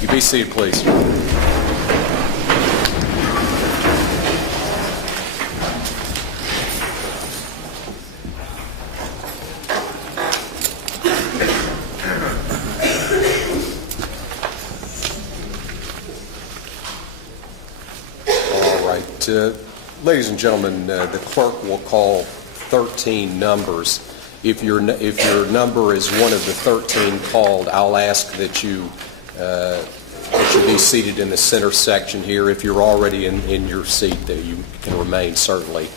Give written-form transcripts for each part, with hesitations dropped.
Thank you. Be seated, please. All right. Ladies and gentlemen, the clerk will call 13 numbers. If your number is one of the 13 called, I'll ask that you be seated in the center section here. If you're already in your seat, there you can remain, certainly.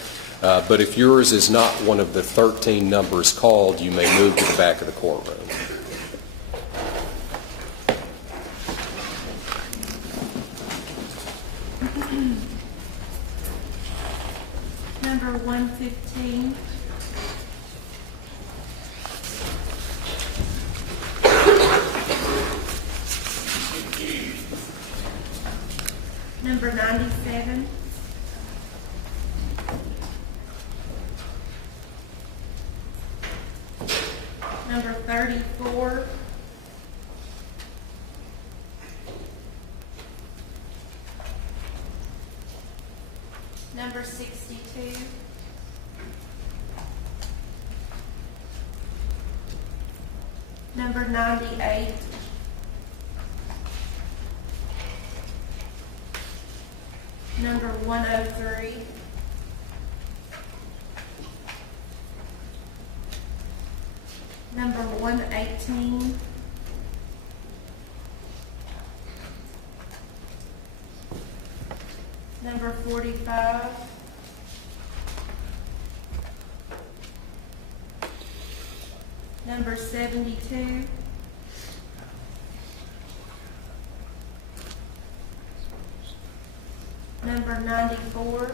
But if yours is not one of the 13 numbers called, you may move to the back of the courtroom. Number 115. Number 97. Number 34. Number 62. Number 98. Number 103. Number 118. Number 45. Number 72. Number 94.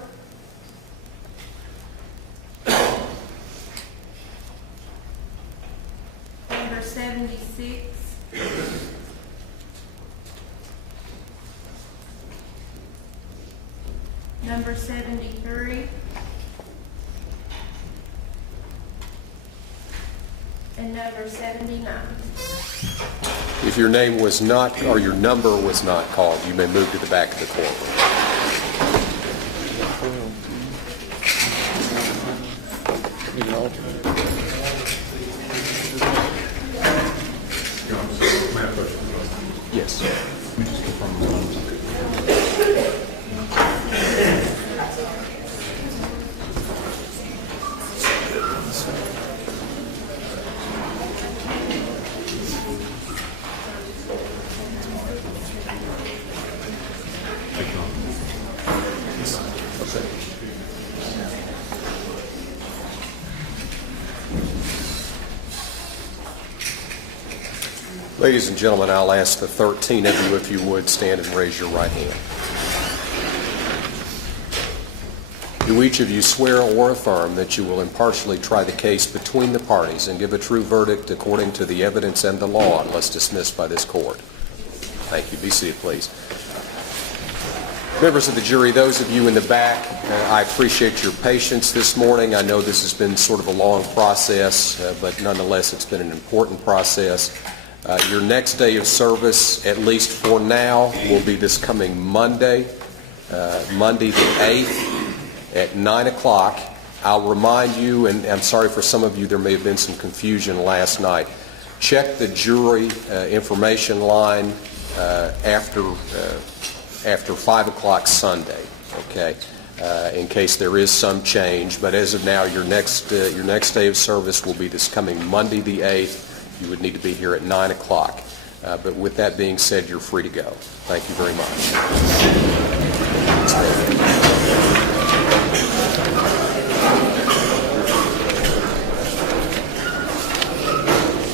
Number 76. Number 73. And number 79. If your name was not, or your number was not called, you may move to the back of the courtroom. Yes. Ladies and gentlemen, I'll ask the 13 of you, if you would, stand and raise your right hand. Do each of you swear or affirm that you will impartially try the case between the parties and give a true verdict according to the evidence and the law, unless dismissed by this court? Thank you. Be seated, please. Members of the jury, those of you in the back, I appreciate your patience this morning. I know this has been sort of a long process, but nonetheless it's been an important process. Your next day of service, at least for now, will be this coming Monday, Monday the 8th at 9 o'clock. I'll remind you, and I'm sorry for some of you, there may have been some confusion last night. Check the jury information line after 5 o'clock Sunday, okay, in case there is some change. But as of now, your next day of service will be this coming Monday the 8th. You would need to be here at 9 o'clock. But with that being said, you're free to go. Thank you very much.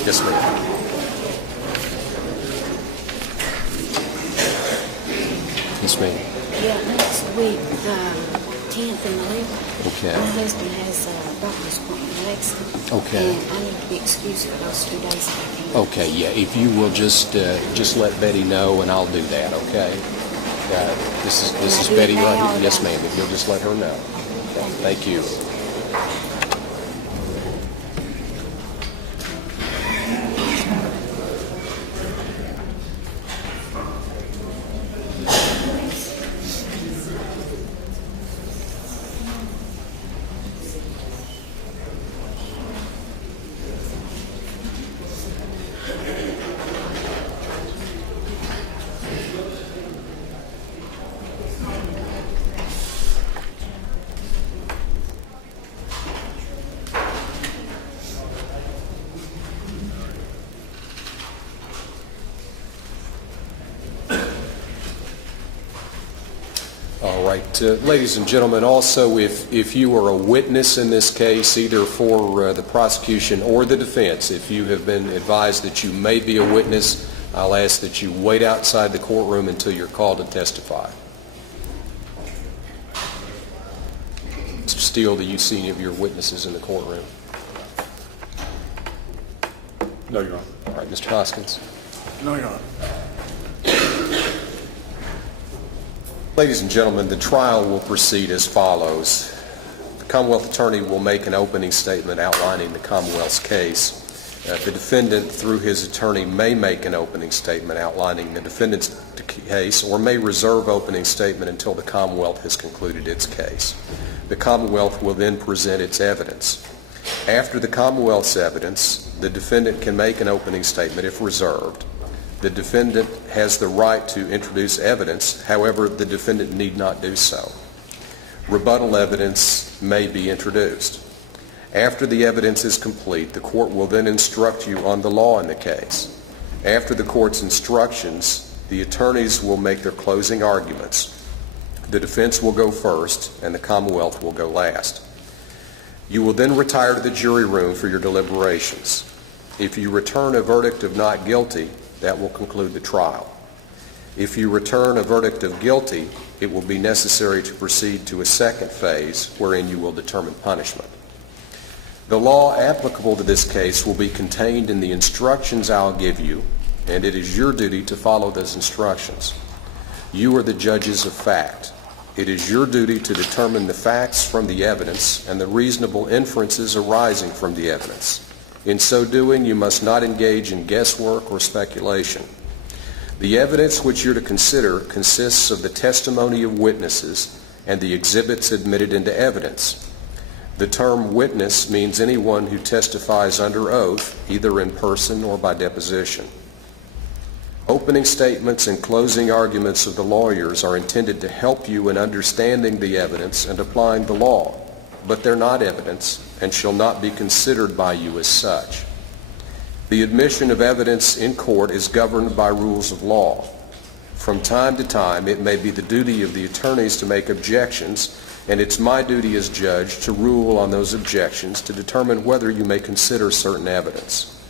Yes, ma'am. Yes, ma'am. Yeah, next week, 10th and 11th. Okay. My husband has a doctor's appointment in Lexington. Okay. And I need to be excused for those 2 days if I can. Okay, yeah. If you will just let Betty know, and I'll do that. Okay. This is Betty right here. Yes, ma'am. If you'll just let her know. Thank you. right. Ladies and gentlemen, also, if you are a witness in this case, either for the prosecution or the defense, if you have been advised that you may be a witness, I'll ask that you wait outside the courtroom until you're called to testify. Mr. Steele, do you see any of your witnesses in the courtroom? No, Your Honor. All right, Mr. Hoskins. No, Your Honor. Ladies and gentlemen, the trial will proceed as follows. The Commonwealth Attorney will make an opening statement outlining the Commonwealth's case. The defendant, through his attorney, may make an opening statement outlining the defendant's case or may reserve opening statement until the Commonwealth has concluded its case. The Commonwealth will then present its evidence. After the Commonwealth's evidence, the defendant can make an opening statement if reserved. The defendant has the right to introduce evidence, however, the defendant need not do so. Rebuttal evidence may be introduced. After the evidence is complete, the court will then instruct you on the law in the case. After the court's instructions, the attorneys will make their closing arguments. The defense will go first, and the Commonwealth will go last. You will then retire to the jury room for your deliberations. If you return a verdict of not guilty, that will conclude the trial. If you return a verdict of guilty, it will be necessary to proceed to a second phase wherein you will determine punishment. The law applicable to this case will be contained in the instructions I'll give you, and it is your duty to follow those instructions. You are the judges of fact. It is your duty to determine the facts from the evidence and the reasonable inferences arising from the evidence. In so doing, you must not engage in guesswork or speculation. The evidence which you're to consider consists of the testimony of witnesses and the exhibits admitted into evidence. The term witness means anyone who testifies under oath, either in person or by deposition. Opening statements and closing arguments of the lawyers are intended to help you in understanding the evidence and applying the law, but they're not evidence and shall not be considered by you as such. The admission of evidence in court is governed by rules of law. From time to time, it may be the duty of the attorneys to make objections, and it's my duty as judge to rule on those objections to determine whether you may consider certain evidence.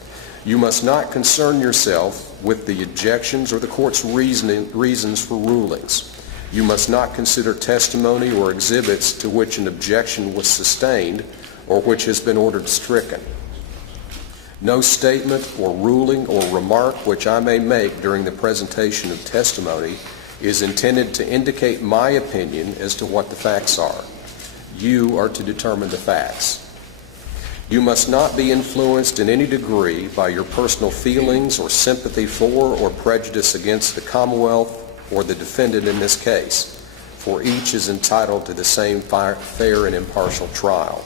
You must not concern yourself with the objections or the court's reasons for rulings. You must not consider testimony or exhibits to which an objection was sustained or which has been ordered stricken. No statement or ruling or remark which I may make during the presentation of testimony is intended to indicate my opinion as to what the facts are. You are to determine the facts. You must not be influenced in any degree by your personal feelings or sympathy for or prejudice against the Commonwealth or the defendant in this case, for each is entitled to the same fair and impartial trial.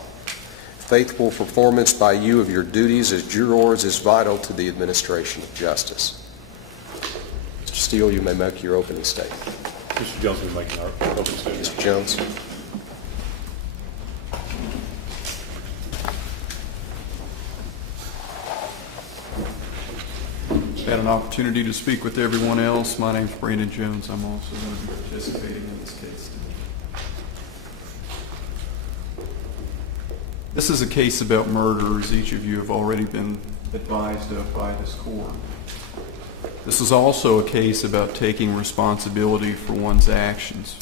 Faithful performance by you of your duties as jurors is vital to the administration of justice. Mr. Steele, you may make your opening statement. Mr. Jones will be making our opening statement. Mr. Jones. Had an opportunity to speak with everyone else. My name's Brandon Jones. I'm also going to be participating in this case today. This is a case about murder, as each of you have already been advised of by this court. This is also a case about taking responsibility for one's actions.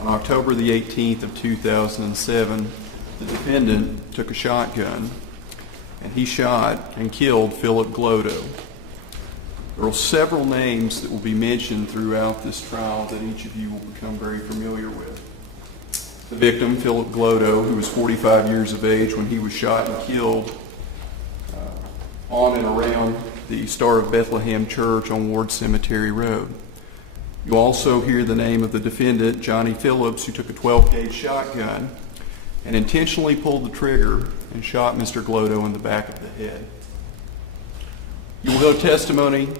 On October the 18th of 2007, the defendant took a shotgun and he shot and killed Philip Glodo. There are several names that will be mentioned throughout this trial that each of you will become very familiar with. The victim, Philip Glodo, who was 45 years of age when he was shot and killed on and around the Star of Bethlehem Church on Ward Cemetery Road. You also hear the name of the defendant, Johnny Phillips, who took a 12-gauge shotgun and intentionally pulled the trigger and shot Mr. Glodo in the back of the head. You will hear testimony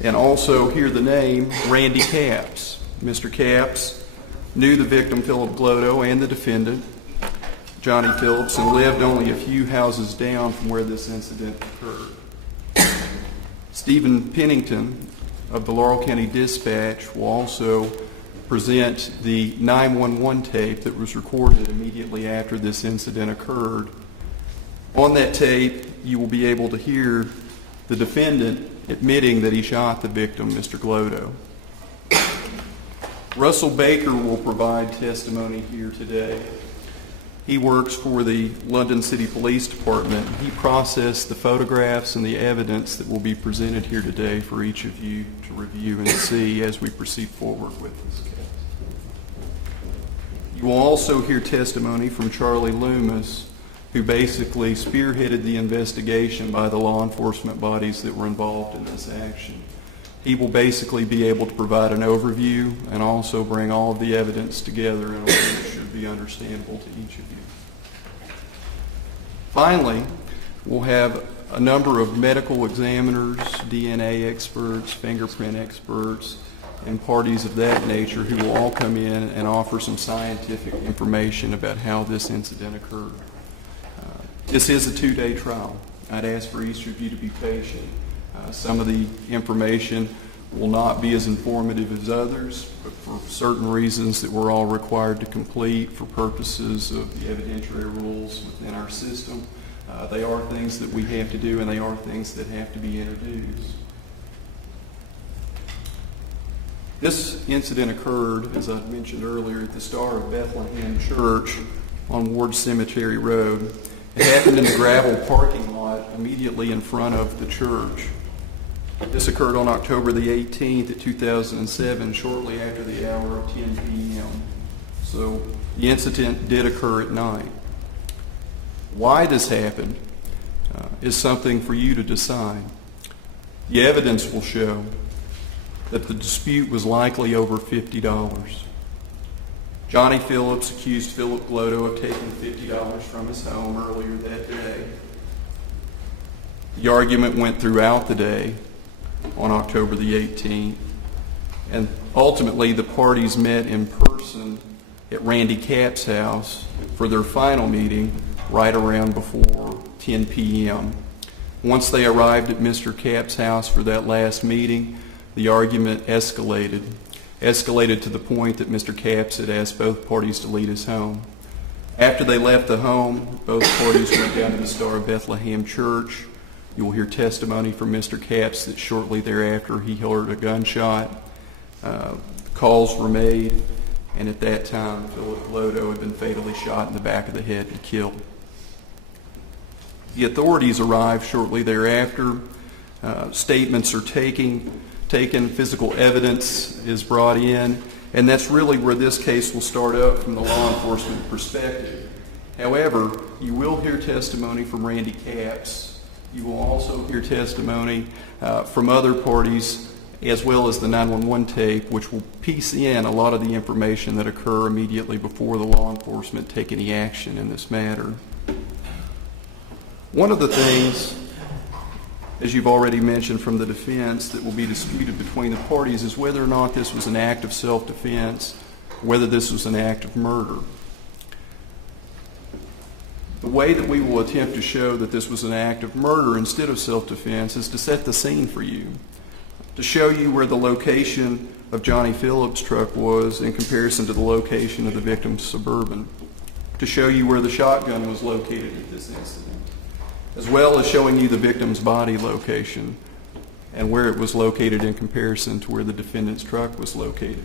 and also hear the name Randy Capps. Mr. Capps knew the victim, Philip Glodo, and the defendant, Johnny Phillips, and lived only a few houses down from where this incident occurred. Stephen Pennington of the Laurel County Dispatch will also present the 911 tape that was recorded immediately after this incident occurred. On that tape, you will be able to hear the defendant admitting that he shot the victim, Mr. Glodo. Russell Baker will provide testimony here today. He works for the London City Police Department. He processed the photographs and the evidence that will be presented here today for each of you to review and see as we proceed forward with this case. You will also hear testimony from Charlie Loomis, who basically spearheaded the investigation by the law enforcement bodies that were involved in this action. He will basically be able to provide an overview and also bring all of the evidence together in a way that should be understandable to each of you. Finally, we'll have a number of medical examiners, DNA experts, fingerprint experts, and parties of that nature who will all come in and offer some scientific information about how this incident occurred. This is a 2-day trial. I'd ask for each of you to be patient. Some of the information will not be as informative as others, but for certain reasons that we're all required to complete for purposes of the evidentiary rules within our system, they are things that we have to do and they are things that have to be introduced. This incident occurred, as I mentioned earlier, at the Star of Bethlehem Church on Ward Cemetery Road. It happened in the gravel parking lot immediately in front of the church. This occurred on October the 18th of 2007, shortly after the hour of 10 p.m. So the incident did occur at night. Why this happened is something for you to decide. The evidence will show that the dispute was likely over $50. Johnny Phillips accused Philip Glodo of taking $50 from his home earlier that day. The argument went throughout the day on October the 18th, and ultimately the parties met in person at Randy Capp's house for their final meeting right around before 10 p.m. Once they arrived at Mr. Capp's house for that last meeting, the argument escalated to the point that Mr. Capps had asked both parties to leave his home. After they left the home, both parties went down to the Star of Bethlehem Church. You will hear testimony from Mr. Capps that shortly thereafter he heard a gunshot. Calls were made, and at that time Philip Glodo had been fatally shot in the back of the head and killed. The authorities arrived shortly thereafter. Statements are taken, physical evidence is brought in, and that's really where this case will start up from the law enforcement perspective. However, you will hear testimony from Randy Capps. You will also hear testimony from other parties, as well as the 911 tape, which will piece in a lot of the information that occur immediately before the law enforcement take any action in this matter. One of the things, as you've already mentioned from the defense, that will be disputed between the parties is whether or not this was an act of self-defense, whether this was an act of murder. The way that we will attempt to show that this was an act of murder instead of self-defense is to set the scene for you, to show you where the location of Johnny Phillips' truck was in comparison to the location of the victim's Suburban, to show you where the shotgun was located at this incident, as well as showing you the victim's body location and where it was located in comparison to where the defendant's truck was located.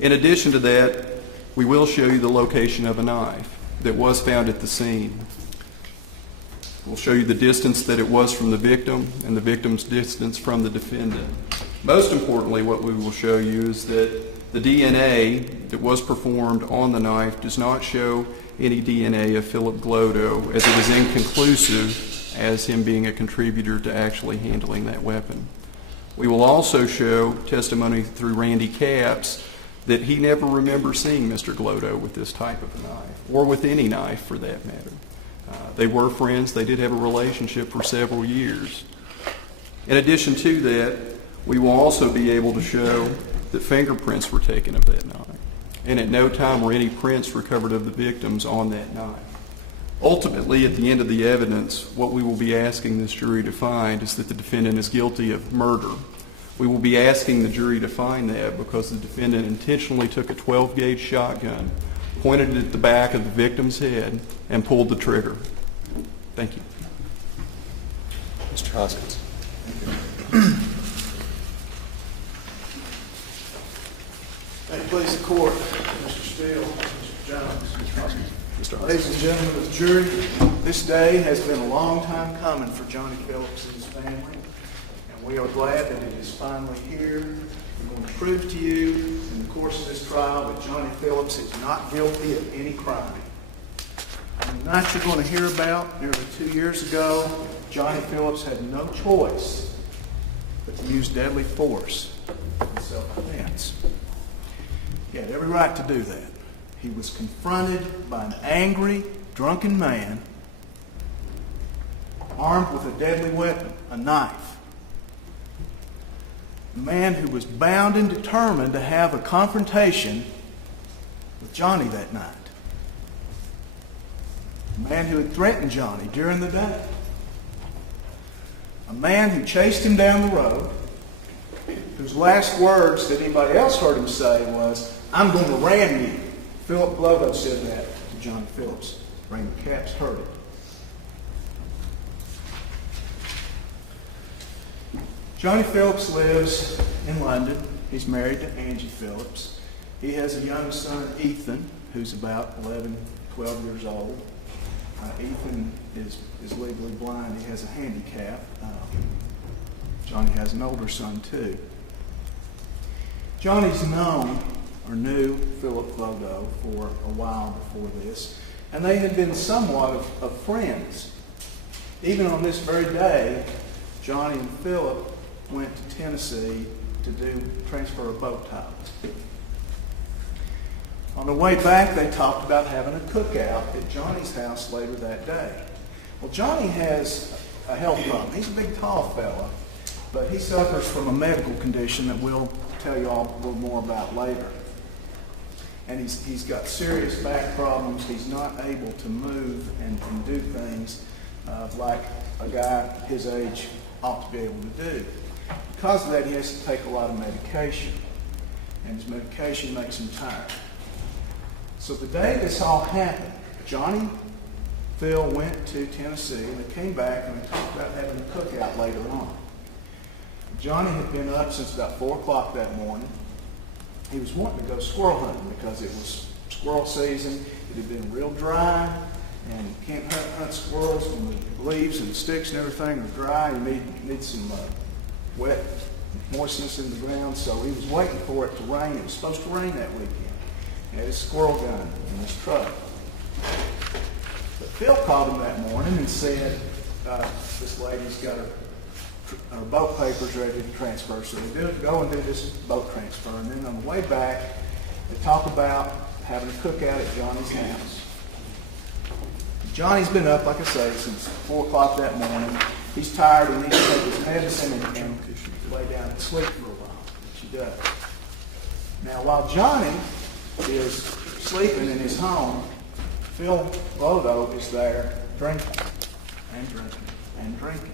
In addition to that, we will show you the location of a knife that was found at the scene. We'll show you the distance that it was from the victim and the victim's distance from the defendant. Most importantly, what we will show you is that the DNA that was performed on the knife does not show any DNA of Philip Glodo, as it is inconclusive as him being a contributor to actually handling that weapon. We will also show testimony through Randy Capps that he never remembers seeing Mr. Glodo with this type of a knife, or with any knife for that matter. They were friends. They did have a relationship for several years. In addition to that, we will also be able to show that fingerprints were taken of that knife, and at no time were any prints recovered of the victims on that knife. Ultimately, at the end of the evidence, what we will be asking this jury to find is that the defendant is guilty of murder, We will be asking the jury to find that because the defendant intentionally took a 12-gauge shotgun, pointed it at the back of the victim's head, and pulled the trigger. Thank you. Mr. Hoskins. May it please the court, Mr. Steele, Mr. Jones, Mr. Hoskins. Ladies and gentlemen of the jury, this day has been a long time coming for Johnny Phillips and his family, and we are glad that it is finally here. We're going to prove to you in the course of this trial that Johnny Phillips is not guilty of any crime. On the night you're going to hear about, nearly 2 years ago, Johnny Phillips had no choice but to use deadly force in self-defense. He had every right to do that. He was confronted by an angry, drunken man armed with a deadly weapon, a knife. A man who was bound and determined to have a confrontation with Johnny that night. A man who had threatened Johnny during the day. A man who chased him down the road, whose last words that anybody else heard him say was, "I'm going to ram you." Philip Glover said that to Johnny Phillips. Raymond Capps heard it. Johnny Phillips lives in London. He's married to Angie Phillips. He has a young son, Ethan, who's about 11, 12 years old. Ethan is legally blind. He has a handicap. Johnny has an older son, too. Johnny's known or knew Philip Glover for a while before this, and they had been somewhat of friends. Even on this very day, Johnny and Philip went to Tennessee to transfer a boat title. On the way back, they talked about having a cookout at Johnny's house later that day. Well, Johnny has a health problem. He's a big, tall fella, but he suffers from a medical condition that we'll tell you all a little more about later. And he's got serious back problems. He's not able to move and do things like a guy his age ought to be able to do. Because of that, he has to take a lot of medication, and his medication makes him tired. So the day this all happened, Johnny, Phil went to Tennessee, and they came back and they talked about having a cookout later on. Johnny had been up since about 4 o'clock that morning. He was wanting to go squirrel hunting because it was squirrel season. It had been real dry, and you can't hunt squirrels when the leaves and the sticks and everything are dry. You need some wet moistness in the ground, so he was waiting for it to rain. It was supposed to rain that weekend. He had his squirrel gun in his truck. But Phil called him that morning and said, this lady's got her boat papers ready to transfer, so they go and do this boat transfer. And then on the way back, they talk about having a cookout at Johnny's house. Johnny's been up, like I say, since 4 o'clock that morning. He's tired and needs to take his medicine and lay down and sleep for a while, which he does. Now, while Johnny is sleeping in his home, Phil Glover is there drinking and drinking and drinking.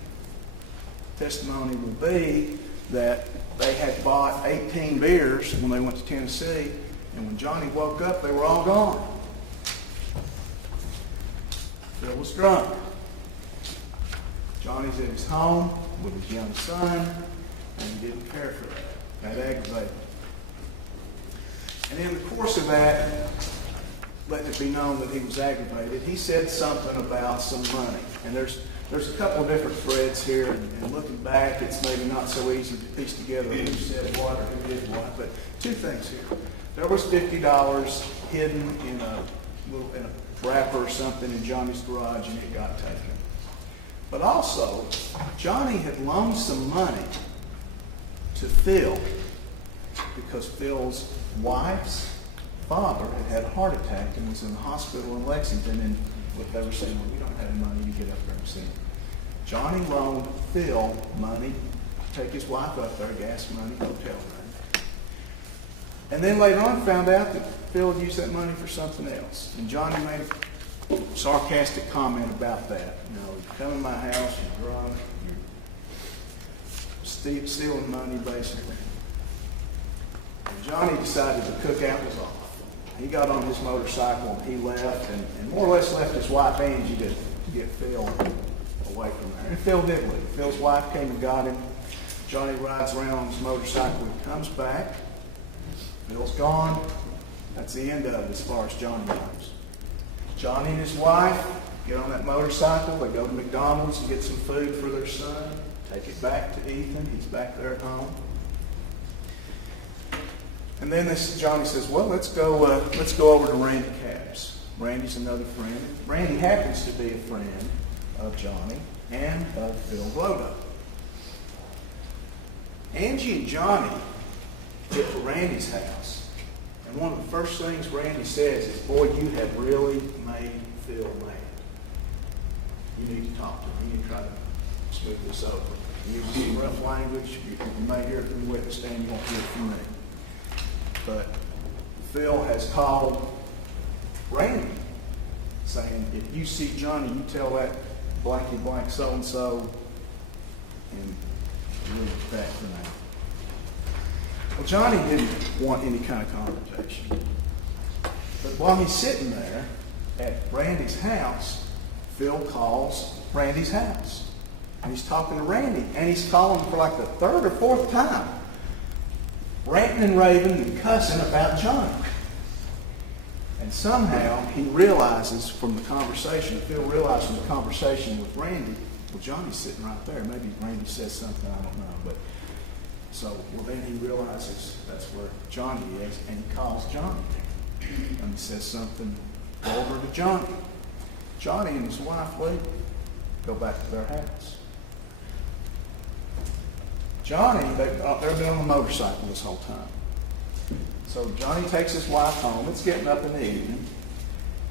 Testimony will be that they had bought 18 beers when they went to Tennessee, and when Johnny woke up, they were all gone. Phil was drunk. Johnny's at his home with his young son, and he didn't care for that. That aggravated him. And in the course of that, let it be known that he was aggravated. He said something about some money, and there's a couple of different threads here, and looking back, it's maybe not so easy to piece together who said what or who did what, but 2 things here. There was $50 hidden in a wrapper or something in Johnny's garage, and it got taken. But also, Johnny had loaned some money to Phil because Phil's wife's father had had a heart attack and was in the hospital in Lexington, and what they were saying, well, we don't have any money, you get up there and see him. Johnny loaned Phil money to take his wife up there, gas money, hotel money. And then later on found out that Phil had used that money for something else. And Johnny made a sarcastic comment about that. You know, you come in my house, you're drunk, you're stealing money, basically. And Johnny decided the cookout was off. He got on his motorcycle and he left, and more or less left his wife Angie to get Phil away from there. And Phil did leave. Phil's wife came and got him. Johnny rides around on his motorcycle. He comes back. Phil's gone. That's the end of it as far as Johnny goes. Johnny and his wife get on that motorcycle. They go to McDonald's and get some food for their son. Take it back to Ethan. He's back there at home. And then Johnny says, well, let's go over to Randy Capps. Randy's another friend. Randy happens to be a friend of Johnny and of Phil Glodo. Angie and Johnny get to Randy's house, and one of the first things Randy says is, boy, you have really made Phil mad. You need to talk to him. You need to try to smooth this over. You use some rough language. You may hear it from the witness stand. You won't hear it from me. But Phil has called Randy, saying, if you see Johnny, you tell that blanky blank so-and-so, and leave that for now. Well, Johnny didn't want any kind of confrontation. But while he's sitting there at Randy's house, Phil calls Randy's house. And he's talking to Randy, and he's calling for like the third or fourth time, ranting and raving and cussing about Johnny. And somehow he realizes from the conversation, Phil realized from the conversation with Randy, well, Johnny's sitting right there. Maybe Randy says something, I don't know. But then he realizes that's where Johnny is, and he calls Johnny. And he says something over to Johnny. Johnny and his wife leave, go back to their house. Johnny, they've been on a motorcycle this whole time. So Johnny takes his wife home. It's getting up in the evening,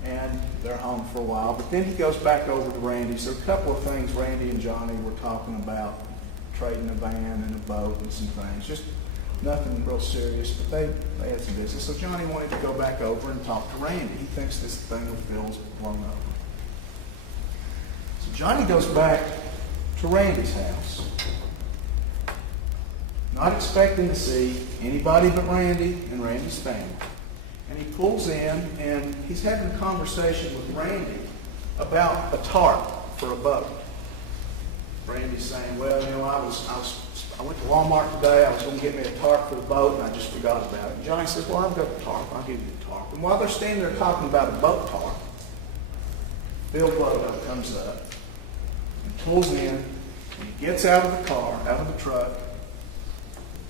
and they're home for a while. But then he goes back over to Randy's. There are a couple of things Randy and Johnny were talking about, trading a van and a boat and some things. Just nothing real serious, but they had some business. So Johnny wanted to go back over and talk to Randy. He thinks this thing with Phil's blown over. So Johnny goes back to Randy's house, not expecting to see anybody but Randy and Randy's family. And he pulls in, and he's having a conversation with Randy about a tarp for a boat. Randy's saying, well, I went to Walmart today. I was going to get me a tarp for the boat, and I just forgot about it. And Johnny says, well, I've got a tarp. I'll give you the tarp. And while they're standing there talking about a boat tarp, Bill Glodo comes up and pulls in, and he gets out of the car, out of the truck,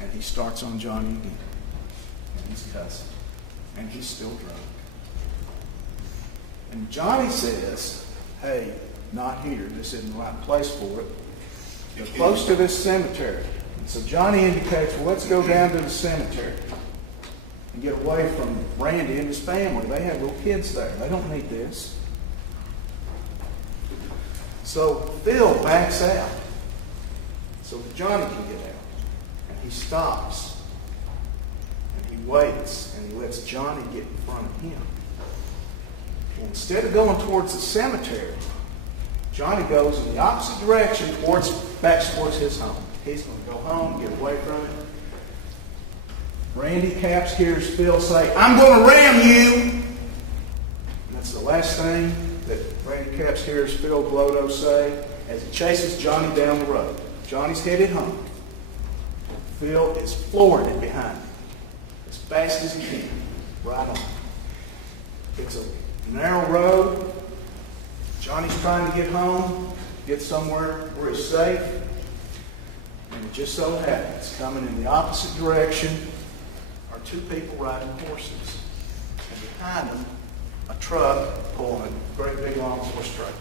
and he starts on Johnny again. And he's cussing. And he's still drunk. And Johnny says, hey, not here. This isn't the right place for it. They're close to this cemetery. And so Johnny indicates, well, let's go down to the cemetery and get away from Randy and his family. They have little kids there. They don't need this. So Phil backs out so Johnny can get out. And he stops. And he waits. And he lets Johnny get in front of him. And instead of going towards the cemetery, Johnny goes in the opposite direction back towards his home. He's going to go home, get away from it. Randy Capps hears Phil say, I'm going to ram you. And that's the last thing that Randy Capps hears Phil Glodo say as he chases Johnny down the road. Johnny's headed home. Phil is flooring it behind him as fast as he can, right on. It's a narrow road. Johnny's trying to get home, get somewhere where he's safe. And it just so happens, coming in the opposite direction are two people riding horses. And behind them, a truck pulling a great big long horse trailer.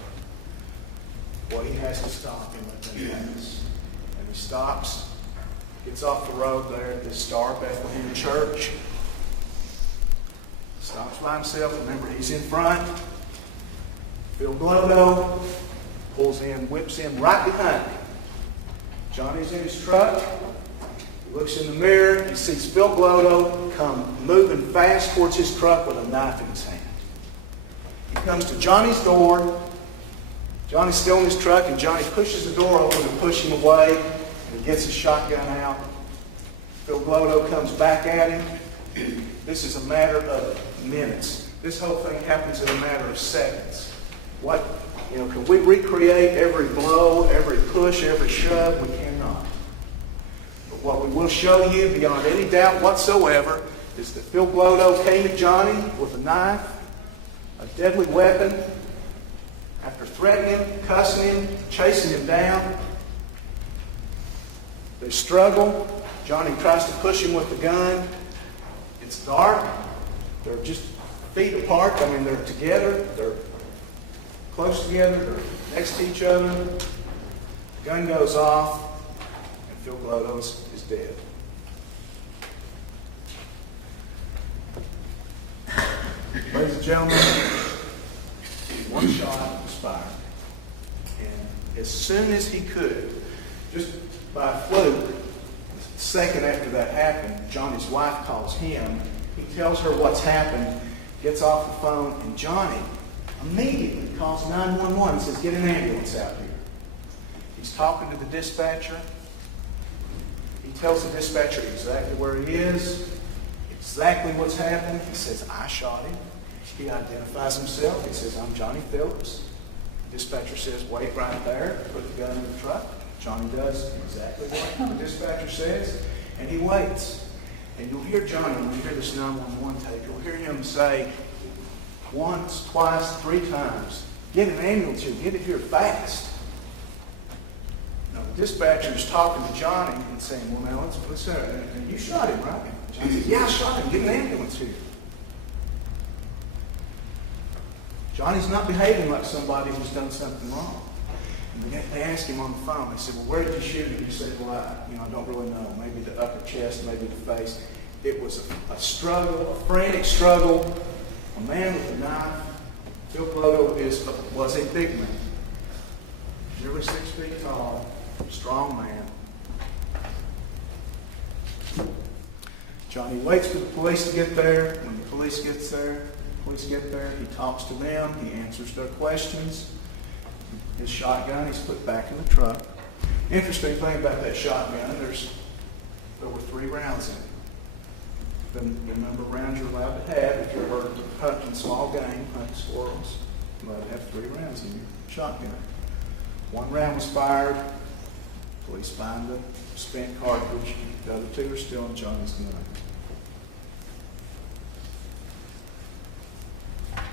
Well, he has to stop and let them pass. And he stops, gets off the road there at the Star Bethlehem Church. Stops by himself. Remember, he's in front. Phil Glodo pulls in, whips in right behind him. Johnny's in his truck. He looks in the mirror. He sees Phil Glodo come moving fast towards his truck with a knife in his hand. He comes to Johnny's door. Johnny's still in his truck, and Johnny pushes the door open to push him away. He gets his shotgun out. Phil Glodo comes back at him. This is a matter of minutes. This whole thing happens in a matter of seconds. Can we recreate every blow, every push, every shove? We cannot. But what we will show you beyond any doubt whatsoever is that Phil Glodo came at Johnny with a knife, a deadly weapon. After threatening him, cussing him, chasing him down, they struggle. Johnny tries to push him with the gun. It's dark. They're just feet apart. I mean, they're together. They're close together. They're next to each other. The gun goes off, and Phil Glodo is dead. Ladies and gentlemen, one shot was fired. And as soon as he could, just by fluke, the second after that happened, Johnny's wife calls him. He tells her what's happened, gets off the phone, and Johnny immediately calls 911 and says, "Get an ambulance out here." He's talking to the dispatcher. He tells the dispatcher exactly where he is, exactly what's happened. He says, "I shot him." He identifies himself. He says, "I'm Johnny Phillips." The dispatcher says, "Wait right there. Put the gun in the truck." Johnny does exactly what the dispatcher says, and he waits. And you'll hear Johnny, when you hear this 911 tape, you'll hear him say once, twice, 3 times, "Get an ambulance here. Get it here fast." Now, the dispatcher is talking to Johnny and saying, "Well, now, let's and you shot him, right?" Johnny says, "Yeah, I shot him. Get an ambulance here." Johnny's not behaving like somebody who's done something wrong. And they ask him on the phone. They said, "Well, where did you shoot him?" He said, "Well, I don't really know. Maybe the upper chest, maybe the face." It was a struggle, a frantic struggle. A man with a knife. Phil Glodo was a big man. Nearly 6 feet tall, strong man. Johnny waits for the police to get there. When the police get there, he talks to them. He answers their questions. His shotgun he's put back in the truck. Interesting thing about that shotgun, there were 3 rounds in it. The number of rounds you're allowed to have if you're hunting small game, hunting squirrels. You're allowed to have 3 rounds in your shotgun. 1 round was fired. Police find the spent cartridge. The other 2 are still in Johnny's gun.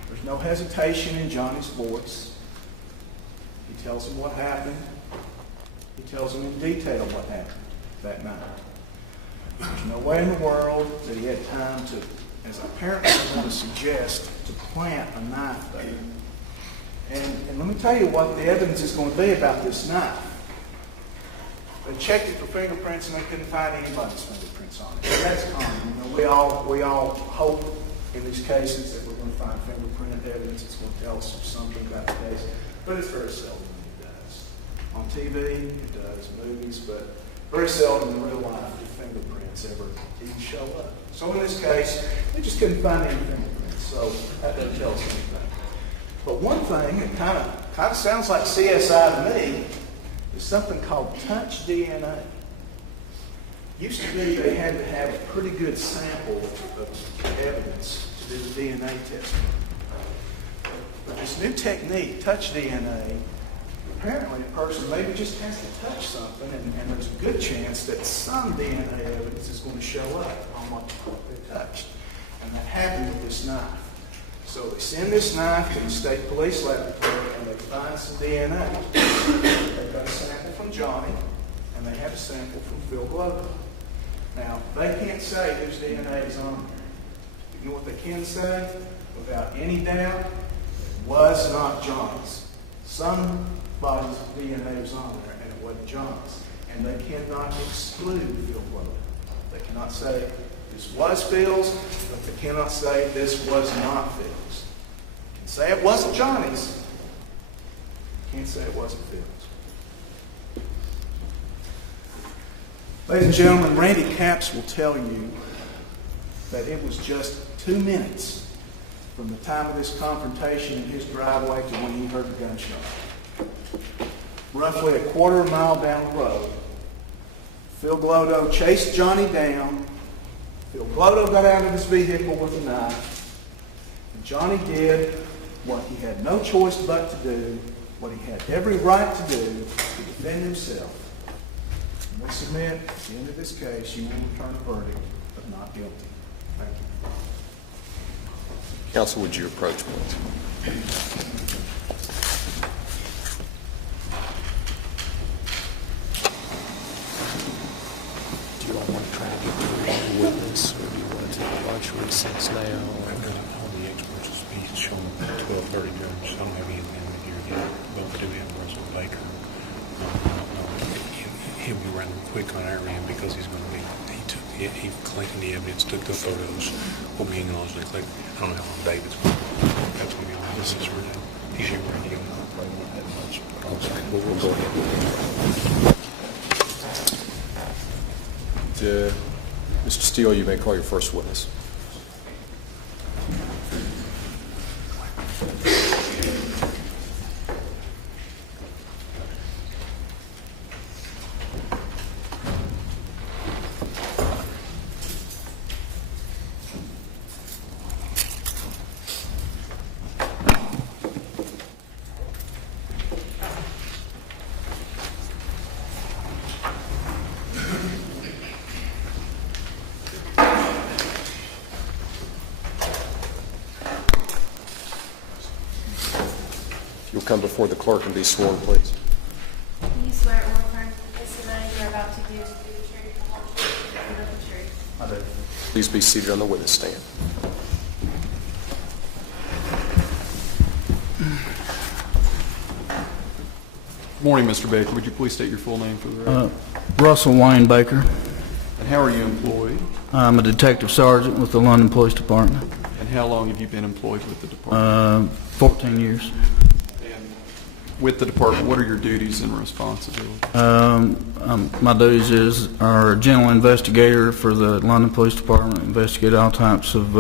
There's no hesitation in Johnny's voice. He tells him what happened. He tells him in detail what happened that night. There's no way in the world that he had time to, as apparently I want to suggest, to plant a knife there. And let me tell you what the evidence is going to be about this knife. They checked it for fingerprints and they couldn't find anybody's fingerprints on it. And that's common. We all hope in these cases that we're going to find fingerprint evidence. It's going to tell us something about the case. But it's very seldom it does. On TV, it does, movies, but very seldom in real life do fingerprints ever even show up. So in this case, they just couldn't find any fingerprints. So that doesn't tell us anything. But one thing that kind of sounds like CSI to me is something called touch DNA. Used to be they had to have a pretty good sample of evidence to do the DNA testing. But this new technique, touch DNA, apparently a person maybe just has to touch something, and there's a good chance that some DNA evidence is going to show up on what they touched. And that happened with this knife. So they send this knife to the state police laboratory and they find some DNA. They've got a sample from Johnny and they have a sample from Phil Glover. Now, they can't say whose DNA is on there. You know what they can say? Without any doubt, it was not Johnny's. Somebody's DNA was on there and it wasn't Johnny's. And they cannot exclude Phil Glover. They cannot say this was Phil's, but they cannot say this was not Phil's. They can say it wasn't Johnny's. They can't say it wasn't Phil's. Ladies and gentlemen, Randy Capps will tell you that it was just 2 minutes from the time of this confrontation in his driveway to when he heard the gunshot. Roughly a quarter of a mile down the road, Phil Glodo chased Johnny down. Phil Glodo got out of his vehicle with a knife. And Johnny did what he had no choice but to do, what he had every right to do to defend himself. And we submit, at the end of this case, you will return a verdict of not guilty. Thank you. Counsel, would you approach, please? Do you all want to try to get through the witness, or do you want to take a lunch recess now? I've got all the experts to speak, shown 12:30 judge. I don't have anything with here yet, but we do have Russell Baker. He'll be running quick on our end because he's going to be, he collected the evidence, took the photos, what we acknowledged and collected. I don't know how long David's going to be. That's going to be on this is for now. He's here ready to go. Probably not that much. Okay, well, we'll go ahead. Mr. Steele, you may call your first witness. You'll come before the clerk and be sworn, please. Do you swear or affirm that the testimony you are about to give is to be the truth, the whole truth, and nothing but the truth? I do. Please be seated on the witness stand. Morning, Mr. Baker. Would you please state your full name for the record? Russell Wayne Baker. And how are you employed? I'm a detective sergeant with the London Police Department. And how long have you been employed with the department? 14 years. And with the department, what are your duties and responsibilities? My duties are a general investigator for the London Police Department. Investigate all types of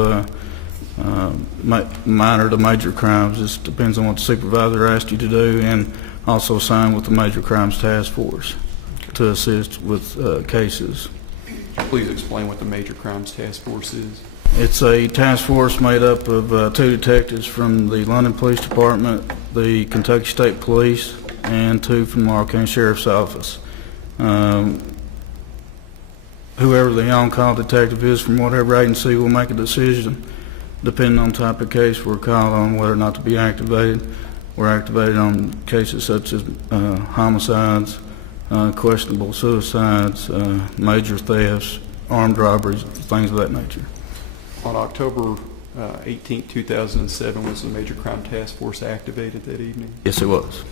minor to major crimes. This depends on what the supervisor asked you to do, and also assigned with the Major Crimes Task Force to assist with cases. Please explain what the Major Crimes Task Force is. It's a task force made up of 2 detectives from the London Police Department, the Kentucky State Police, and 2 from the Laurel County Sheriff's Office. Whoever the on-call detective is from whatever agency will make a decision, depending on the type of case we're called on, whether or not to be activated. We're activated on cases such as homicides, questionable suicides, major thefts, armed robberies, things of that nature. On October 18, 2007, was the Major Crime Task Force activated that evening? Yes, it was.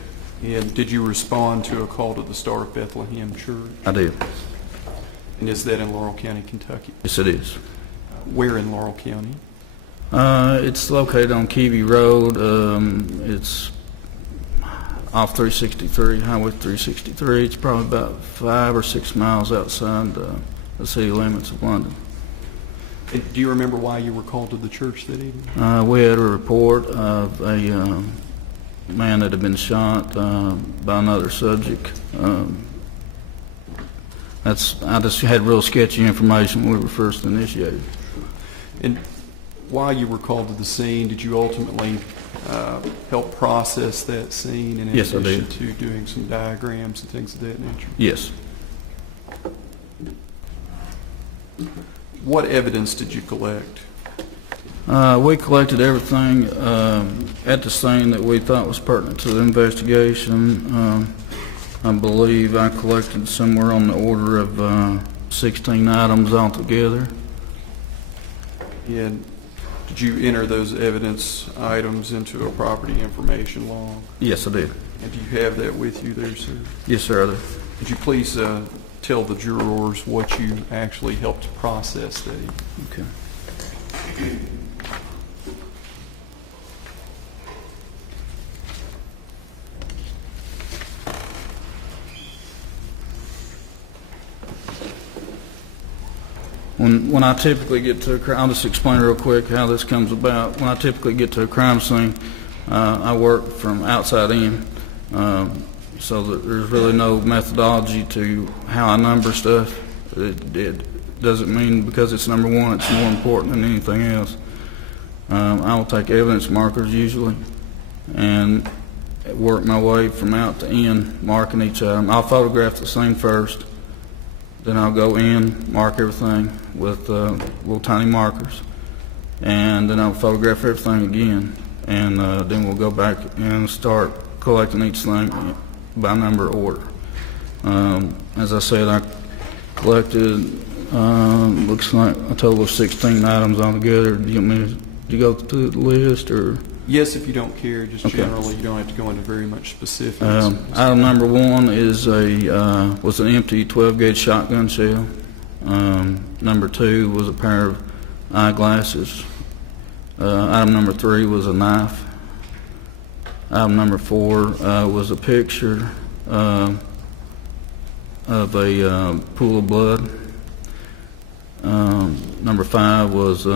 And did you respond to a call to the Star of Bethlehem Church? I did. And is that in Laurel County, Kentucky? Yes, it is. Where in Laurel County? It's located on Keavy Road. It's off 363, Highway 363. It's probably about 5 or 6 miles outside the city limits of London. And do you remember why you were called to the church that evening? We had a report of a man that had been shot by another subject. I just had real sketchy information when we were first initiated. And while you were called to the scene, did you ultimately help process that scene in Yes, I addition did. to doing some diagrams and things of that nature? Yes. What evidence did you collect? We collected everything at the scene that we thought was pertinent to the investigation. I believe I collected somewhere on the order of 16 items altogether. And did you enter those evidence items into a property information log? Yes, I did. And do you have that with you there, sir? Yes, sir, I did. Could you please tell the jurors what you actually helped process that evening? Okay. When I typically get to a crime, I'll just explain real quick how this comes about. When I typically get to a crime scene, I work from outside in. so that there's really no methodology to how I number stuff. It doesn't mean because it's number one it's more important than anything else. I will take evidence markers usually and work my way from out to in, marking each item. I'll photograph the scene first, then I'll go in, mark everything with little tiny markers, and then I'll photograph everything again, and then we'll go back and start collecting each thing by number order. As I said, I collected looks like a total of 16 items altogether. Do you want me to go through the list, or? Yes, if you don't care, just Okay. generally, you don't have to go into very much specifics. Item number one is was an empty 12-gauge shotgun shell. Number two was a pair of eyeglasses. Item number three was a knife. Item number four was a picture of a pool of blood. Number five was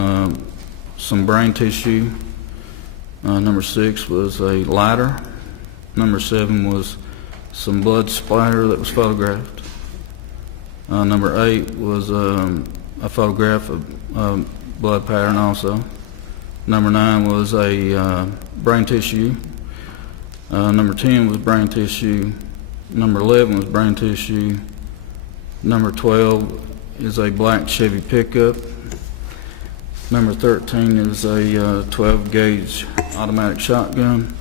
some brain tissue. Number six was a lighter. Number seven was some blood splatter that was photographed. Number eight was a photograph of blood pattern also. Number nine was a brain tissue. Number 10 was brain tissue. Number 11 was brain tissue. Number 12 is a black Chevy pickup. Number 13 is a 12-gauge automatic shotgun.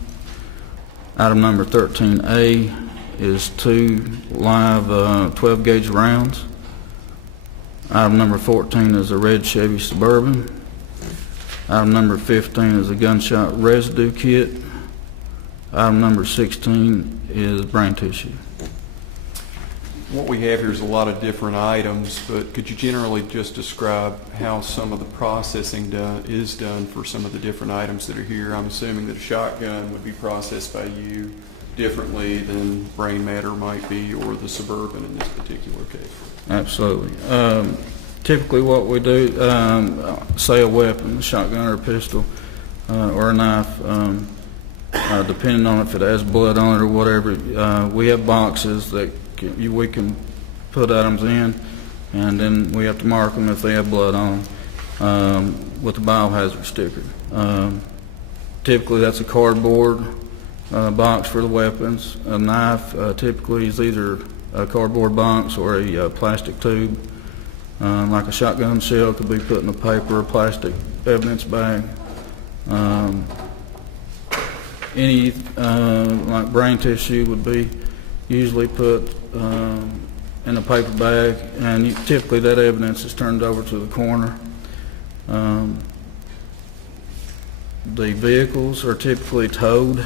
Item number 13A is 2 live 12-gauge rounds. Item number 14 is a red Chevy Suburban. Item number 15 is a gunshot residue kit. Item number 16 is brain tissue. What we have here is a lot of different items, but could you generally just describe how some of the processing is done for some of the different items that are here? I'm assuming that a shotgun would be processed by you differently than brain matter might be, or the Suburban in this particular case. Absolutely. Typically what we do, say a weapon, a shotgun or a pistol or a knife, depending on if it has blood on it or whatever, we have boxes that we can put items in, and then we have to mark them if they have blood on them with a biohazard sticker. Typically that's a cardboard box for the weapons. A knife typically is either a cardboard box or a plastic tube. Like a shotgun shell could be put in a paper or plastic evidence bag. Any like brain tissue would be usually put in a paper bag, and typically that evidence is turned over to the coroner. The vehicles are typically towed.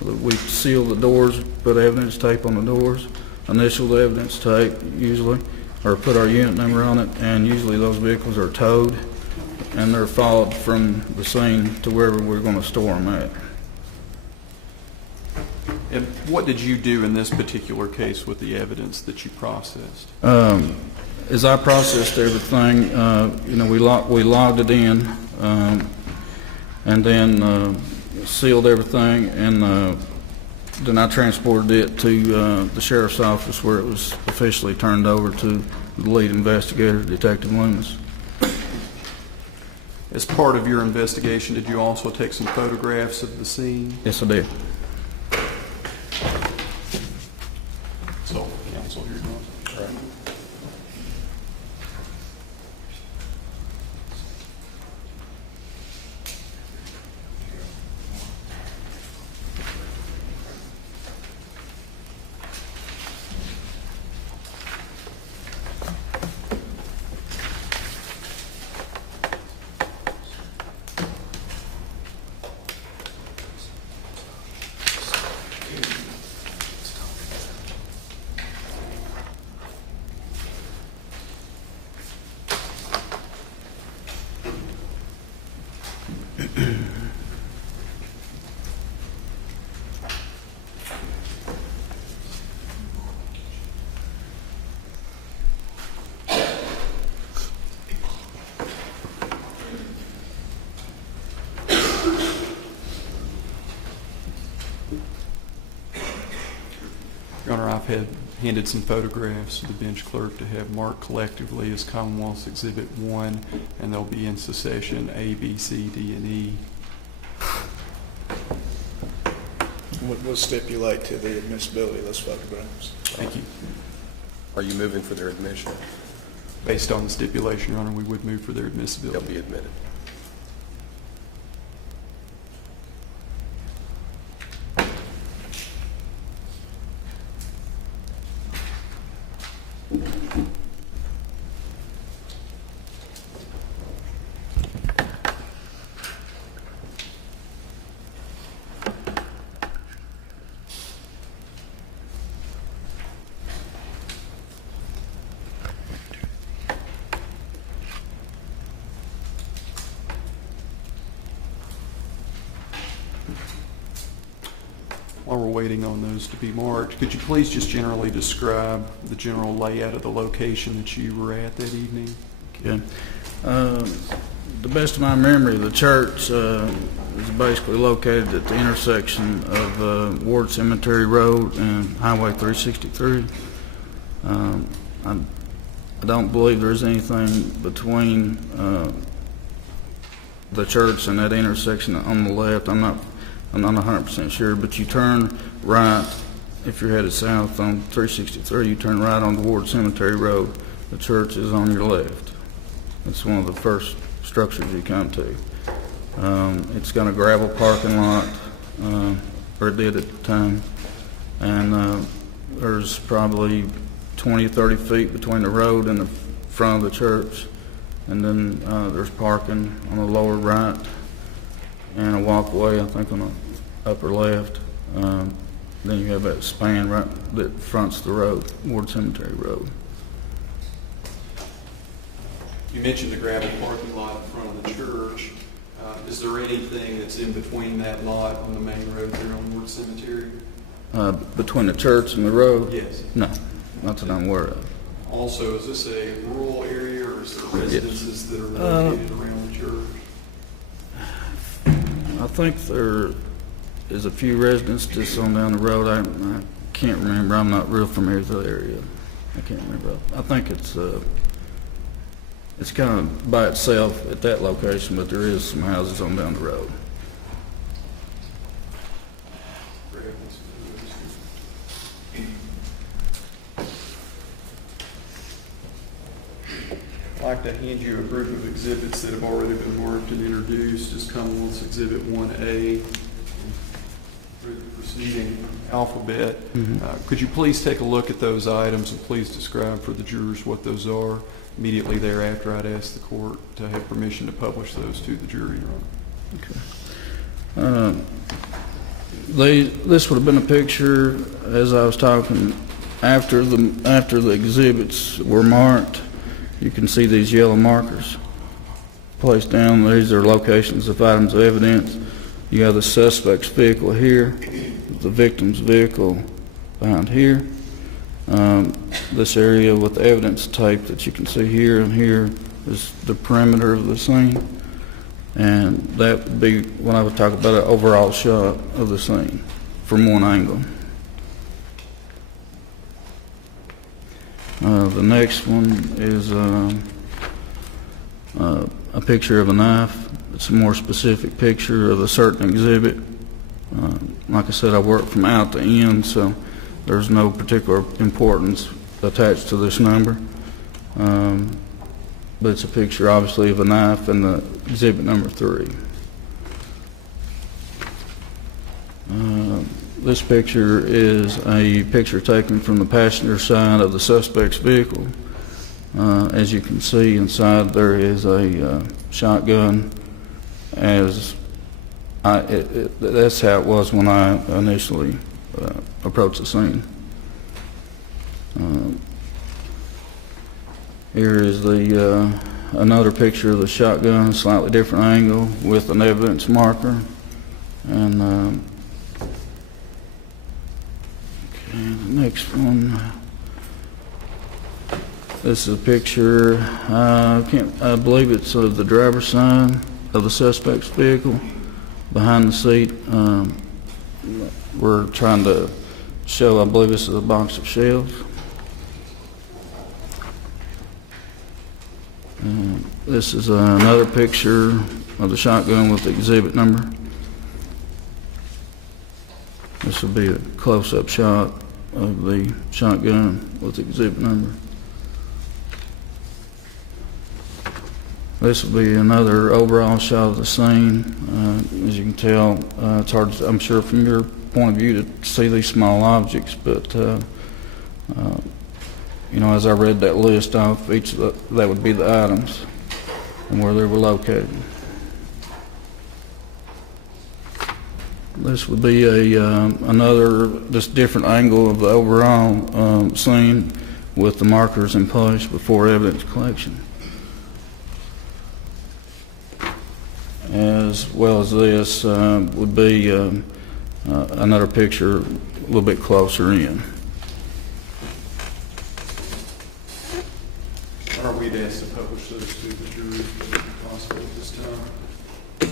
We seal the doors, put evidence tape on the doors, initial the evidence tape usually, or put our unit number on it, and usually those vehicles are towed and they're followed from the scene to wherever we're going to store them at. And what did you do in this particular case with the evidence that you processed? As I processed everything, we logged it in, and then sealed everything, and then I transported it to the sheriff's office where it was officially turned over to the lead investigator, Detective Loomis. As part of your investigation, did you also take some photographs of the scene? Yes, I did. So, counsel, you're going. All right. Your Honor, I've handed some photographs to the bench clerk to have marked collectively as Commonwealth's Exhibit 1, and they'll be in succession A, B, C, D, and E. We'll stipulate to the admissibility of those photographs. Thank you. Are you moving for their admission? Based on the stipulation, Your Honor, we would move for their They'll admissibility. be admitted. While we're waiting on those to be marked, could you please just generally describe the general layout of the location that you were at that evening? Okay. The best of my memory, the church is basically located at the intersection of Ward Cemetery Road and Highway 363. I don't believe there's anything between the church and that intersection on the left. I'm not 100% sure, but you turn right if you're headed south on 363. You turn right on Ward Cemetery Road. The church is on your left. It's one of the first structures you come to. It's got a gravel parking lot, or it did at the time, and there's probably 20 or 30 feet between the road and the front of the church, and then there's parking on the lower right and a walkway, I think, on the upper left. Then you have that span right that fronts the road, Ward Cemetery Road. You mentioned the gravel parking lot in front of the church. Is there anything that's in between that lot and the main road there on Ward Cemetery? Between the church and the road? Yes. No, not that I'm aware of. Also, is this a rural area, or is there residences that are located around the church? I think there is a few residents just on down the road. I can't remember. I'm not real familiar with the area. I can't remember. I think it's kind of by itself at that location, but there is some houses on down the road. I'd like to hand you a group of exhibits that have already been marked and introduced as Commonwealth's Exhibit 1A through the preceding alphabet. Could you please take a look at those items and please describe for the jurors what those are? Immediately thereafter, I'd ask the court to have permission to publish those to the jury, Your Honor. This would have been a picture, as I was talking, after the exhibits were marked. You can see these yellow markers placed down. These are locations of items of evidence. You have the suspect's vehicle here, the victim's vehicle behind here. This area with the evidence tape that you can see here and here is the perimeter of the scene. And that would be when I would talk about an overall shot of the scene from one angle. The next one is a picture of a knife. It's a more specific picture of a certain exhibit. Like I said, I work from out to in, so there's no particular importance attached to this number. But it's a picture, obviously, of a knife in the exhibit number 3. This picture is a picture taken from the passenger side of the suspect's vehicle. As you can see, inside there is a shotgun. That's how it was when I initially approached the scene. Here is another picture of the shotgun, slightly different angle with an evidence marker. And the next one. This is a picture. I believe it's of the driver's side of the suspect's vehicle behind the seat. We're trying to show, I believe this is a box of shells. This is another picture of the shotgun with the exhibit number. This will be a close-up shot of the shotgun with the exhibit number. This will be another overall shot of the scene. As you can tell, it's hard, I'm sure, from your point of view to see these small objects, but you know, as I read that list off, each of that would be the items and where they were located. This would be another just different angle of the overall scene with the markers in place before evidence collection. As well as this would be another picture a little bit closer in. Are we asked to publish those to the jury if possible at this time?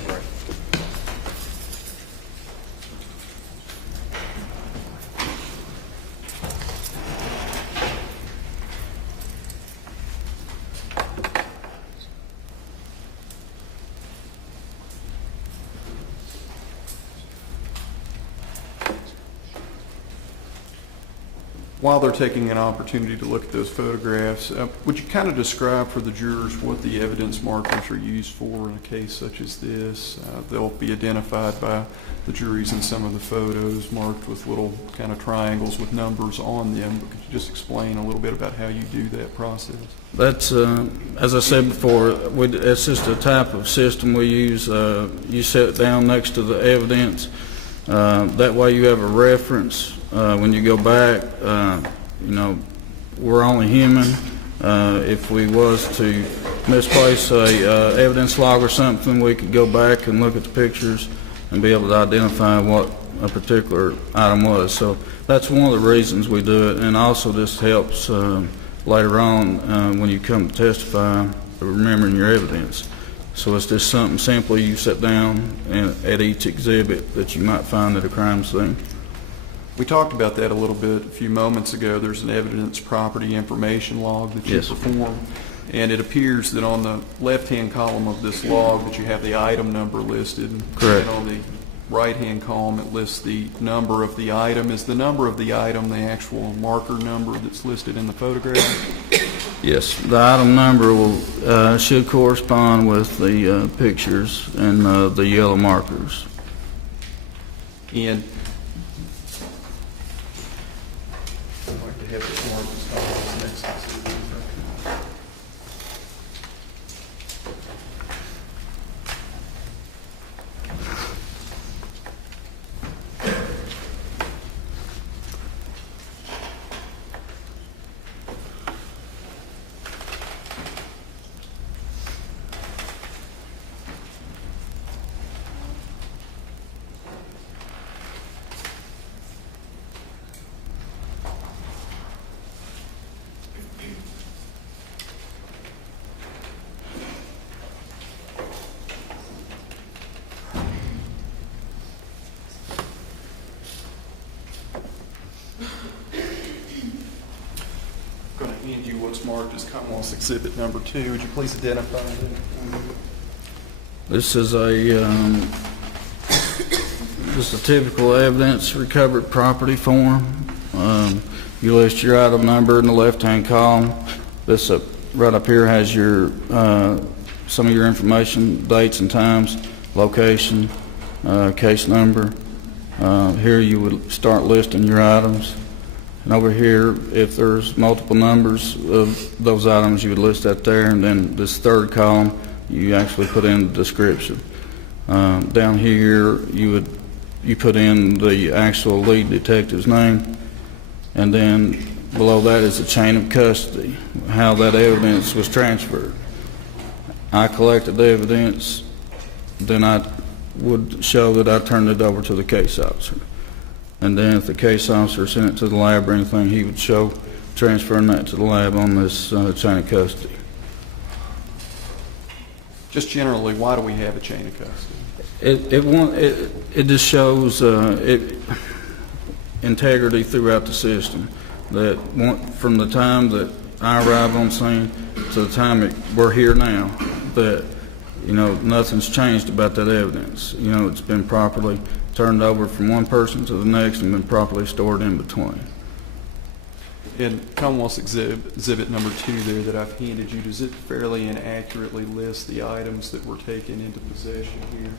Right. While they're taking an opportunity to look at those photographs, would you kind of describe for the jurors what the evidence markers are used for in a case such as this? They'll be identified by the juries in some of the photos, marked with little kind of triangles with numbers on them. But could you just explain a little bit about how you do that process? That's, as I said before, it's just a type of system we use. You set it down next to the evidence. That way you have a reference. When you go back, you know, we're only human. If we was to misplace a evidence log or something, we could go back and look at the pictures and be able to identify what a particular item was. So that's one of the reasons we do it, and also this helps later on when you come to testify, remembering your evidence. So it's just something simple you set down at each exhibit that you might find at a crime scene. We talked about that a little bit a few moments ago. There's an evidence property information log that you Yes. perform, and it appears that on the left-hand column of this log that you have the item number listed. Correct. And on the right-hand column it lists the number of the item. Is the number of the item the actual marker number that's listed in the photograph? Yes, the item number will should correspond with the pictures and the yellow markers. And I'd like to have this marked as follows next exhibit. I'm going to hand you what's marked as Commonwealth's Exhibit Number 2. Would you please identify that? This is just a typical evidence recovered property form. You list your item number in the left-hand column. This right up here has your some of your information, dates and times, location, case number. Here you would start listing your items. And over here, if there's multiple numbers of those items, you would list that there. And then this third column, you actually put in the description. Down here, you put in the actual lead detective's name. And then below that is the chain of custody, how that evidence was transferred. I collected the evidence, then I would show that I turned it over to the case officer. And then if the case officer sent it to the lab or anything, he would show transferring that to the lab on this chain of custody. Just generally, why do we have a chain of custody? It just shows, in integrity throughout the system. That from the time that I arrived on scene to the time we're here now, that nothing's changed about that evidence. It's been properly turned over from one person to the next and been properly stored in between. In Commonwealth's exhibit number 2 there that I've handed you, does it fairly and accurately list the items that were taken into possession here?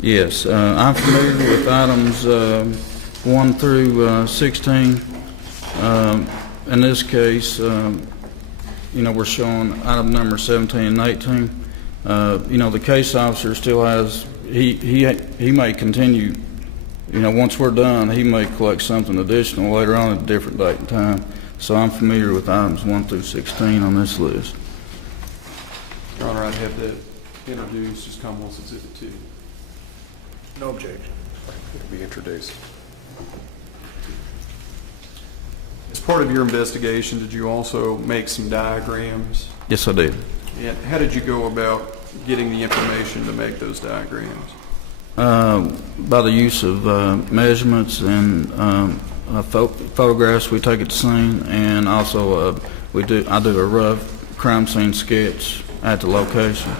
Yes, I'm familiar with items 1 through 16. In this case, we're showing item number 17 and 18. The case officer still has, he may continue, once we're done, he may collect something additional later on at a different date and time. So I'm familiar with items 1 through 16 on this list. Your Honor, I'd have that introduced as Commonwealth's Exhibit 2. No objection. It'll be introduced. As part of your investigation, did you also make some diagrams? Yes, I did. And how did you go about getting the information to make those diagrams? By the use of measurements and photographs we take at the scene, and also I do a rough crime scene sketch at the location.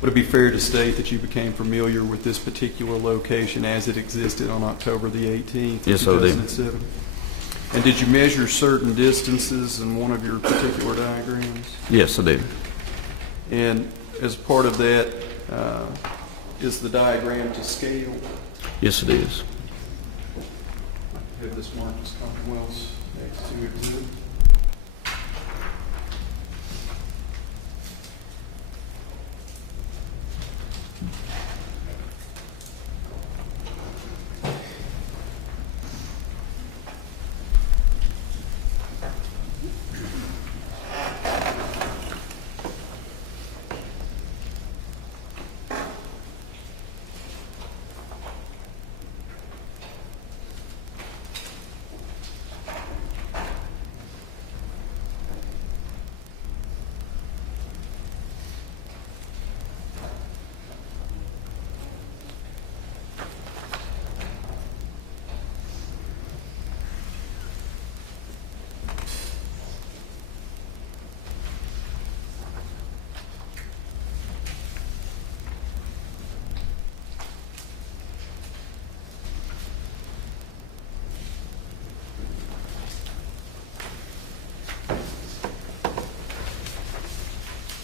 Would it be fair to state that you became familiar with this particular location as it existed on October the 18th, yes, 2007? I did. And did you measure certain distances in one of your particular diagrams? Yes, I did. And as part of that, is the diagram to scale? Yes, it is. Have this marked as Commonwealth's next to exhibit.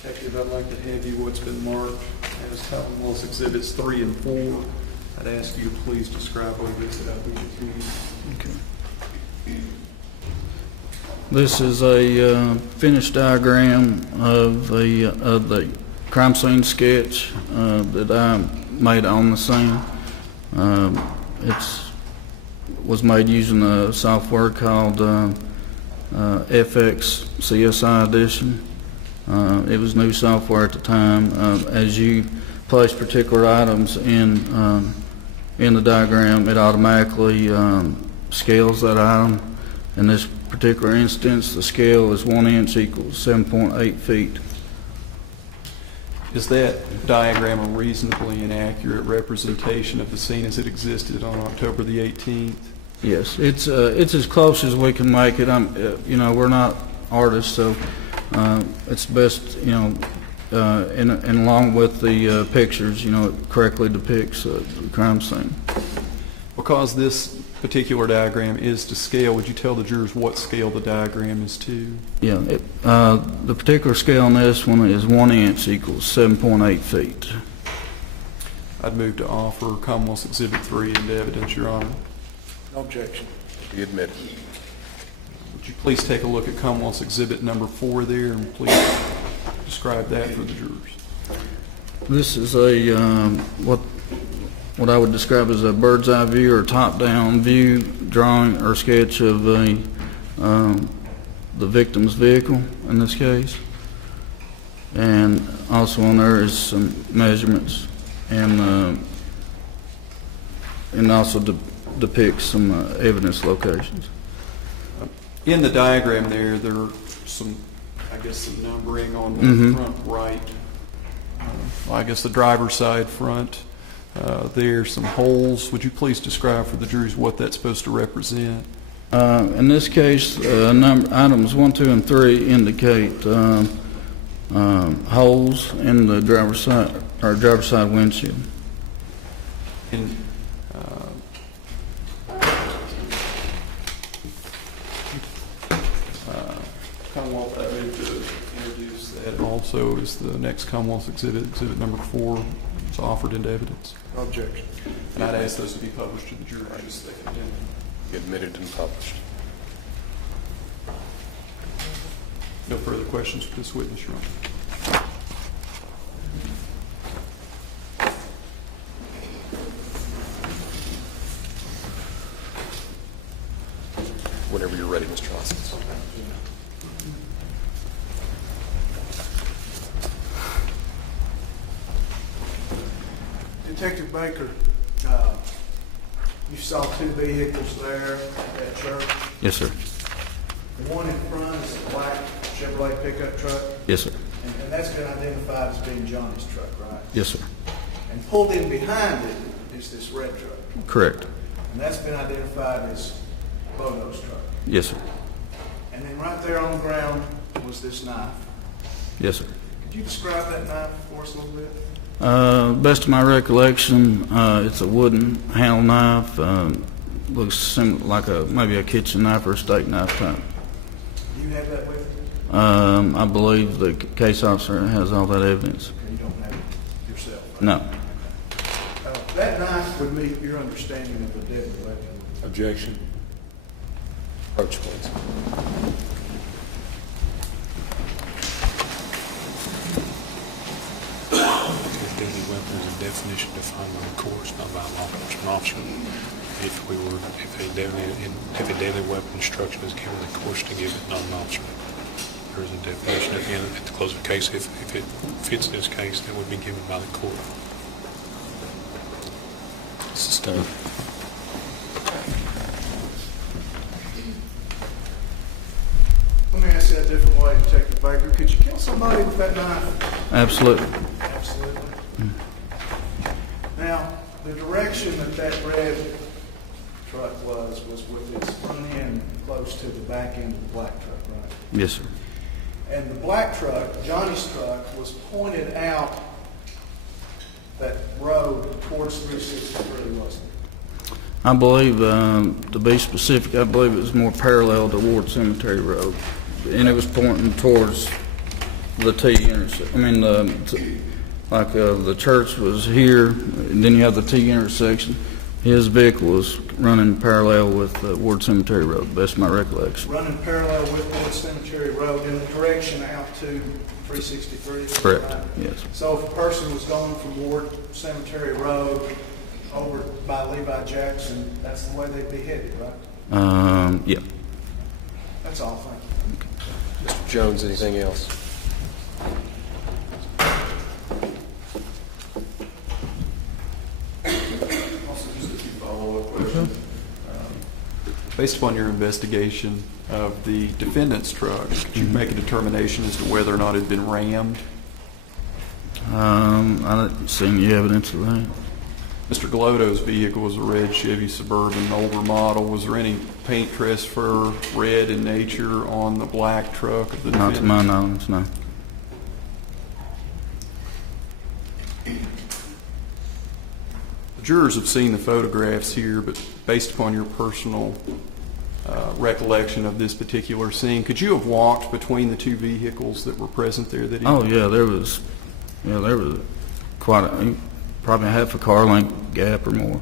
Detective, I'd like to hand you what's been marked as Commonwealth's Exhibits 3 and 4. I'd ask you to please describe what it is that I've needed to you. Okay. This is a finished diagram of the crime scene sketch that I made on the scene. It was made using a software called FX CSI Edition. It was new software at the time. As you place particular items in the diagram, it automatically scales that item. In this particular instance, the scale is 1 inch equals 7.8 feet. Is that diagram a reasonably inaccurate representation of the scene as it existed on October the 18th? Yes, it's as close as we can make it. We're not artists, so it's best, and along with the pictures, it correctly depicts the crime scene. Because this particular diagram is to scale, would you tell the jurors what scale the diagram is to? Yeah, the particular scale on this one is 1 inch equals 7.8 feet. I'd move to offer Commonwealth's Exhibit 3 into evidence, Your Honor. No objection. Be admitted. Would you please take a look at Commonwealth's Exhibit number 4 there, and please describe that for the jurors. This is a what I would describe as a bird's eye view or top-down view drawing or sketch of the victim's vehicle in this case, and also on there is some measurements and also depicts some evidence locations. In the diagram there are some, I guess, some numbering on the front right. I guess the driver's side front. there, some holes. Would you please describe for the juries what that's supposed to represent? In this case, items 1, 2, and 3 indicate holes in the driver's side windshield. And Commonwealth, I move to introduce that also is the next Commonwealth exhibit number 4. It's offered into evidence. No objection. And I'd ask those to be published to the jury just so they can attend. Admitted and published. No further questions for this witness, Your Honor. Whenever you're ready, Mr. Hoskins. Detective Baker, you saw 2 vehicles there at that church. Yes, sir. The one in front is a black Chevrolet pickup truck, Yes, sir. and that's been identified as being Johnny's truck, right? Yes, sir. And pulled in behind it is this red truck, Correct. and that's been identified as Bono's truck. Yes, sir. And then right there on the ground was this knife. Yes, sir. Could you describe that knife for us a little bit? Best of my recollection, it's a wooden handle knife. Looks like maybe a kitchen knife or a steak knife type. Do you have that with you? I believe the case officer has all that evidence. Or you don't have it yourself? Right? No. That knife would meet your understanding of a deadly weapon. Objection. Approach, please. Deadly weapon is a definition defined by the courts, not by a law enforcement officer. If a deadly weapon instruction is given, the courts to give it, not an officer. There is a definition at the end, at the close of the case. If it fits this case, that would be given by the court. Sustained. Let me ask you a different way, Detective Baker. Could you kill somebody with that knife? Absolutely. Absolutely. Now, the direction that red truck was with its front end close to the back end of the black truck, right? Yes, sir. And the black truck, Johnny's truck, was pointed out that road towards 363, wasn't it? I believe, to be specific, I believe it was more parallel to Ward Cemetery Road, and it was pointing towards the T intersection. I mean, the church was here, and then you have the T intersection. His vehicle was running parallel with Ward Cemetery Road, best of my recollection. Running parallel with Ward Cemetery Road in the direction out to 363. is that Correct. right? Yes. So if a person was going from Ward Cemetery Road over by Levi Jackson, that's the way they'd be headed, right? Yeah. That's all, thank you. Mr. Jones, anything else? Also, just a few follow-up questions. Based upon your investigation of the defendant's truck, could you make a determination as to whether or not it had been rammed? I didn't see any evidence of that. Mr. Galloto's vehicle was a red Chevy Suburban, older model. Was there any paint transfer, red in nature, on the black truck of the Not defendant? to my knowledge, no. The jurors have seen the photographs here, but based upon your personal recollection of this particular scene, could you have walked between the 2 vehicles that were present there that evening? Oh, yeah, there was quite probably half a car length gap or more.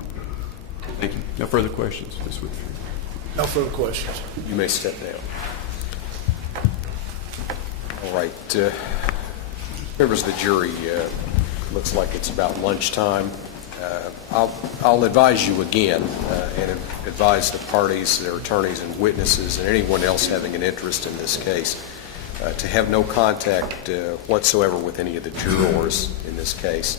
Thank you. No further questions, Ms. Whitfield. No further questions. You may step down. All right. Members of the jury, looks like it's about lunchtime. I'll advise you again and advise the parties, their attorneys and witnesses and anyone else having an interest in this case to have no contact whatsoever with any of the jurors in this case.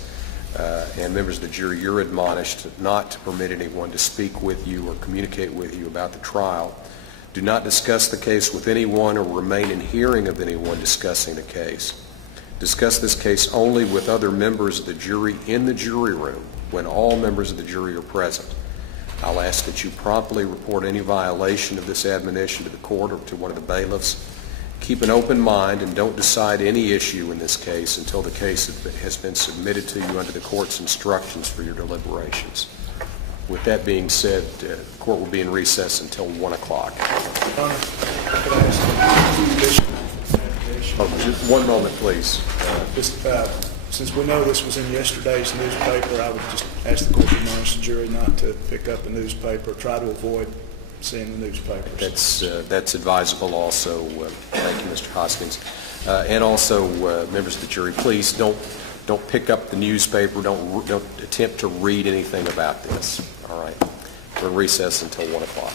And members of the jury, you're admonished not to permit anyone to speak with you or communicate with you about the trial. Do not discuss the case with anyone or remain in hearing of anyone discussing the case. Discuss this case only with other members of the jury in the jury room when all members of the jury are present. I'll ask that you promptly report any violation of this admonition to the court or to one of the bailiffs. Keep an open mind and don't decide any issue in this case until the case has been submitted to you under the court's instructions for your deliberations. With that being said, the court will be in recess until 1 o'clock. Your Honor, could I ask two additional clarifications? Oh, just one moment, please. Since we know this was in yesterday's newspaper, I would just ask the court to admonish the jury not to pick up the newspaper, try to avoid seeing the newspapers. That's advisable also. Thank you, Mr. Hoskins. And also, members of the jury, please don't pick up the newspaper. Don't attempt to read anything about this. All right. We're in recess until 1 o'clock.